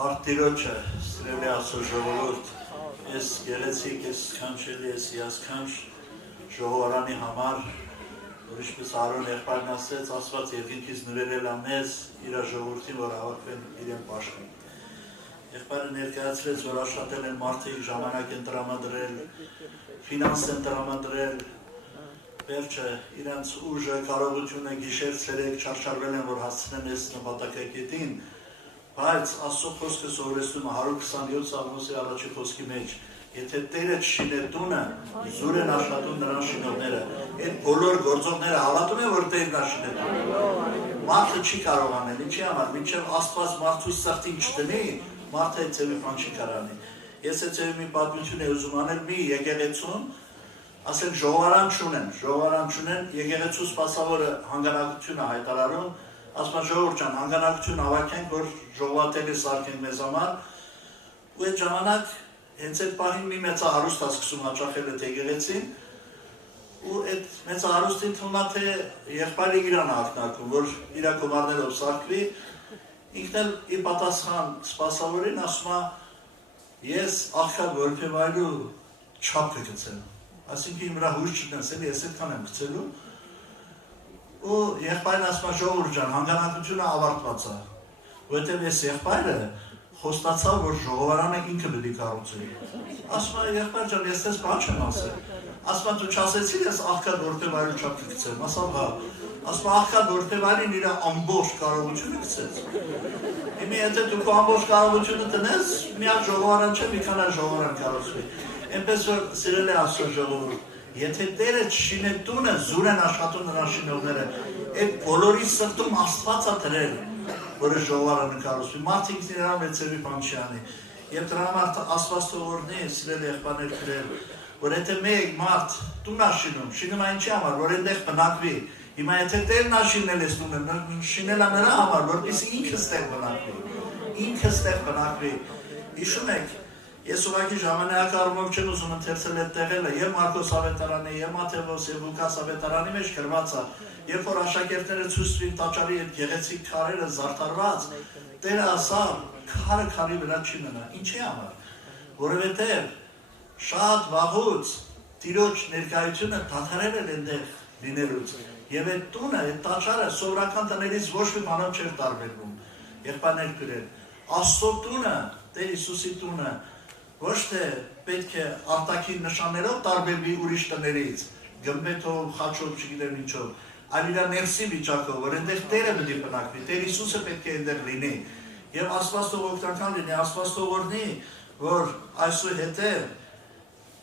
Partիրոջը, սրելի ասո ժողովուրդ, ես գեղեցիկ, ես սքանչելի, ես հիասքանչ ժողովարանի համար, որ ինչպես Արոն եղբայրն ասեց, ասված երկինքից նվերել մեզ իր ժողովրդին, որ հավաքվեն իրեն պաշտպան։ Եղբայրը ներկայացրեց, որ աշխատել են մարդիկ, ժամանակ են տրամադրել, ֆինանս են տրամադրել, վերջը իրանց ուժը, կարողությունը գիշեր ցերեկ չարչարվել են, որ հասցնեն այս նպատակակետին, բայց Աստծո խոսքը սովորեցնում է 127 Սաղմոսի առաջի խոսքի մեջ, եթե Տերը չշինե տունը, զուր են աշխատում նրան շինողները, այդ բոլոր գործողները հավատում են, որ Տերն է շինե տունը։ Մարդը չի կարող անել, ինչի համար, մինչև Աստված մարդու սրտին չդնի, մարդը այդ ձևի բան չի կարող անի։ Ես այդ ձևի մի պատմություն եմ ուզում անել մի եկեղեցուն, ասենք ժողովարան չունեն, եկեղեցու սպասավորը հանգանակություն է հայտարարում, ասում ժողովուրդ ջան, հանգանակություն հավաքենք, որ ժողովատեղի սարքենք մեզ համար, ու այդ ժամանակ հենց այդ պահին մի մեծահարուստ է սկսում հաճախել այդ եկեղեցին, ու այդ մեծահարուստին թվում է թե եղբայրը իրան ակնարկում, որ իր գումարներով սարքվի, ինքն էլ ի պատասխան սպասավորին ասում է, ես աղքատ որբևայրու չափ կգցեմ, այսինքն իմ վրա հույս չտնես, ես այդքան եմ գցելու, ու եղբայրն ասում է ժողովուրդ ջան, հանգանակությունը ավարտված է, որովհետև ես եղբայրը խոստացավ, որ ժողովարանը ինքը պետք է կառուցի։ Ասում է եղբայր ջան, ես դες բան չեմ ասել։ Ասում է դու չասեցիր ես աղքատ որբևայրու չափ կգցեմ, ասամ հա։ Ասում է աղքատ որբևայրին իր ամբողջ կարողությունը գցեց։ Հիմա եթե դու քո ամբողջ կարողությունը տնես, միակ ժողովարան չէ, մի քանի ժողովարան կառուցվի։ Այնպես որ սիրելի Աստծո ժողովուրդ, եթե Տերը չշինե տունը, զուր են աշխատում նրան շինողները, այդ բոլորի սրտում Աստված է դրել, որը ժողովարանը կառուցվի, մարդիկ իրան մեծերի բան չի անի։ Եվ դրա համար Աստված թողորնի, սիրելի եղբայրներ գրել, որ եթե մեկ մարդ տուն է շինում է ինչի համար, որ այնտեղ բնակվի։ Հիմա եթե Տերն է շինել այս տունը, շինել է նրա համար, որպեսզի ինքը ստեղ բնակվի։ Հիշում եք, ես ուղղակի ժամանակահատվածով չեմ ուզում ընթերցել այդ տեղերը, եւ Մարկոս ավետարանի, եւ Մատթեոս, եւ Լուկաս ավետարանի մեջ գրված է, երբ որ աշակերտները ցույց տվին տաճարի այդ գեղեցիկ քարերը զարդարված, Տերը ասավ, քարը քարի վրա չի մնա։ Ինչի համար։ Որովհետեւ շատ վաղուց Տիրոջ ներկայությունը դադարել էր այնտեղ լինելուց, եւ այդ տունը, այդ տաճարը սովորական տներից ոչ մի բանով չէր տարբերվում։ Եղբայրներ գրել, Աստծո տունը, Տեր Հիսուսի տունը ոչ թե պետք է արտաքին նշաններով տարբերվի ուրիշ տներից, գմբեթով, խաչով, չգիտեմ ինչով, այլ իր ներսի վիճակով, որ այնտեղ Տերը պետք է բնակվի, Տեր Հիսուսը պետք է այնտեղ լինի։ Եվ Աստված թող օգնական լինի, Աստված թողորնի, որ այսուհետև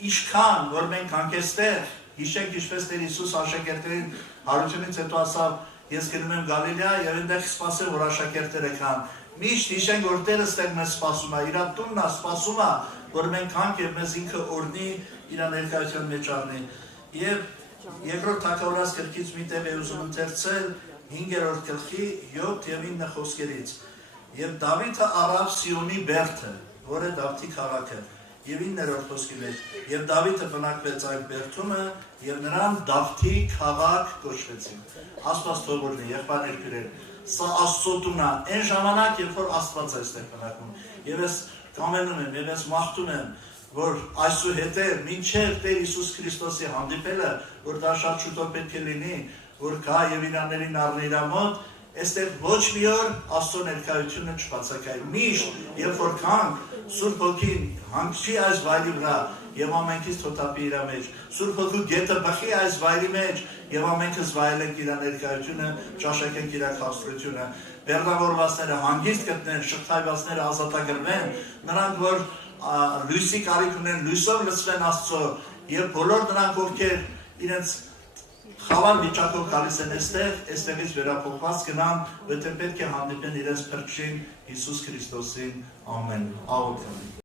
ինչքան որ մենք հանգստեղ, հիշենք ինչպես Տեր Հիսուս աշակերտներին հարությունից հետո ասավ, ես գնում եմ Գալիլեա եւ այնտեղ սպասեմ, որ աշակերտները կան։ Միշտ հիշենք, որ Տերը ստեղ մեզ սպասում է, իր տունն է սպասում է, որ մենք հանք եւ մեզ ինքը օրհնի, իր ներկայության մեջ առնի։ Եվ երկրորդ Թագավորաց գրքից մի տեղ է ուզում ընթերցել 5-րդ գլխի 7 եւ 9 խոսքերից։ Եվ Դավիթը առավ Սիոնի բերդը, որը Դավթի քաղաքը, եւ 9-րդ խոսքի մեջ։ Եվ Դավիթը բնակվեց այդ բերդումը եւ նրան Դավթի քաղաք կոչվեցին։ Աստված թողորնի, եղբայրներ գրել։ Սա Աստծո տունն է, այն ժամանակ, երբ որ Աստված է այստեղ բնակվում։ Եվ ես կամենում եմ, եւ ես մաղթում եմ, որ այսուհետև մինչև Տեր Հիսուս Քրիստոսի հանդիպելը, որ դա շատ շուտով պետք է լինի, որ գա եւ իրաններին առնի իր մոտ, այստեղ ոչ մի օր Աստծո ներկայությունը չբացակայի։ Միշտ, երբ որ գանք, Սուրբ Հոգին հանգչի այս վայրի վրա եւ ամենքից թոթափի իր մեջ։ Սուրբ Հոգու գետը բխի այս վայրի մեջ եւ ամենքս վայելենք իր ներկայությունը, ճաշակենք իր քաղաքությունը։ Բեռնավորվածները հանգիստ գտնեն, շղթայվածները ազատագրվեն, նրանք որ լույսի կարիք ունեն, լույսով լցվեն Աստծո եւ բոլոր նրանք ովքեր իրենց խավար վիճակով գալիս են այստեղից վերափոխված գնան, որտեղ պետք է հանդիպեն իրենց փրկչին Հիսուս Քրիստոսին։ Ամեն։